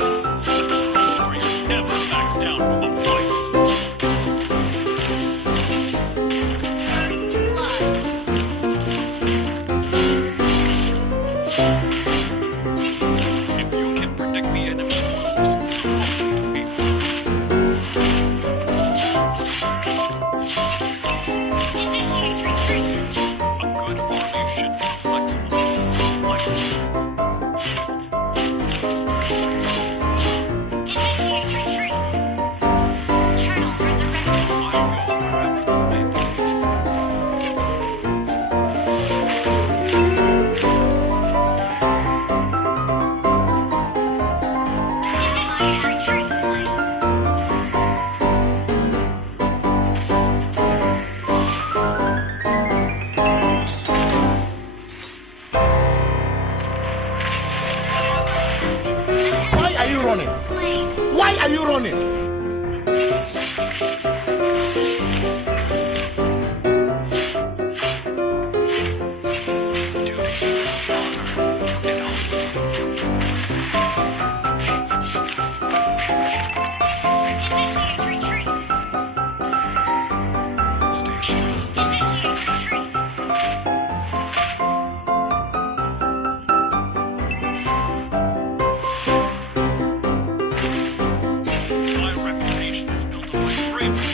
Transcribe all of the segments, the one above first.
warrior never backs down from a fight. First blood. If you can predict the enemy's moves, you won't be defeated. Initiate retreat. A good army should be flexible, like Initiate retreat. Turtle resurrected I soon. go wherever the wind leads me. Initiate retreat. Why are you running? Slain. Why are you running? Initiate retreat. Initiate retreat. My reputation is built on my bravery.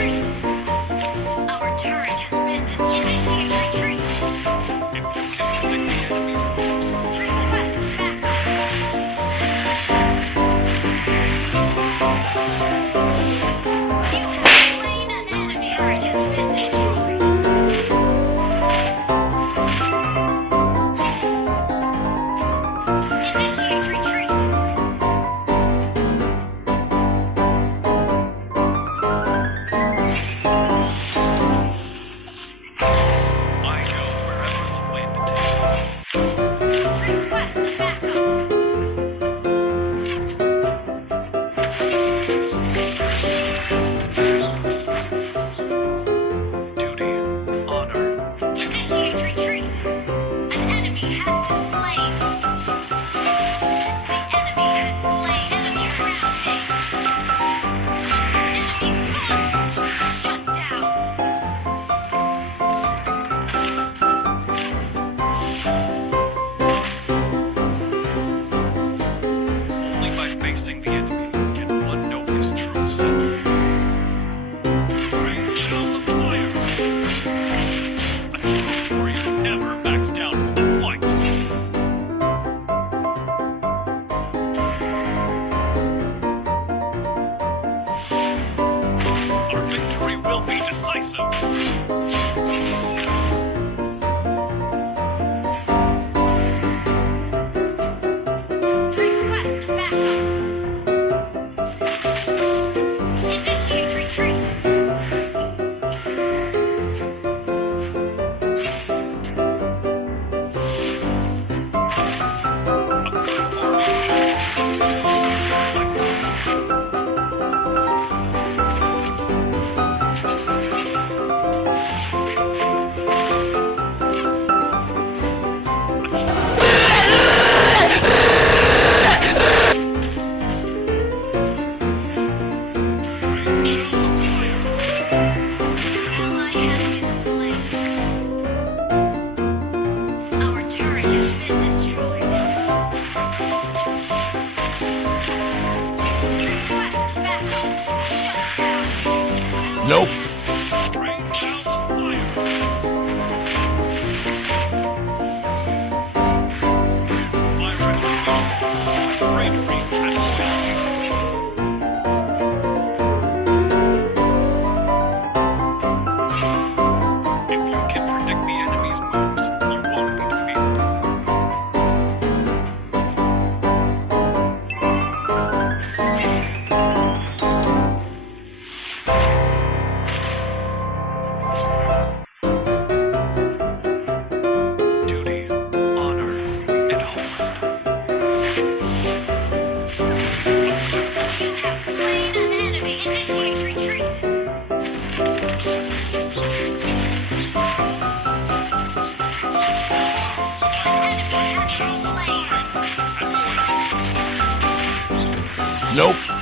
retreat. Our turret has been destroyed. Initiate retreat. If you can predict the enemy's moves, Request backup. You have slain an enemy. Turret has been destroyed. Initiate retreat. I go wherever the wind takes me. Request backup. Duty, honor, Initiate retreat. An enemy has been slain. The enemy has slain enemy rampage. Enemy gone. Shut down. only by facing the enemy can one know his true self. Bring down the fire! A true warrior never backs down from a fight. Our victory will be decisive. Request backup. Initiate retreat. A good army. Ally has been slain. Our turret has been destroyed. Request backup. Shut down. Nope. Rain down the fire! My recommendations are bravery and wisdom. If you can predict the enemy's moves, you won't be defeated. Duty, honor, and homeland. You have slain an enemy. Initiate retreat. An enemy has been slain. Nope.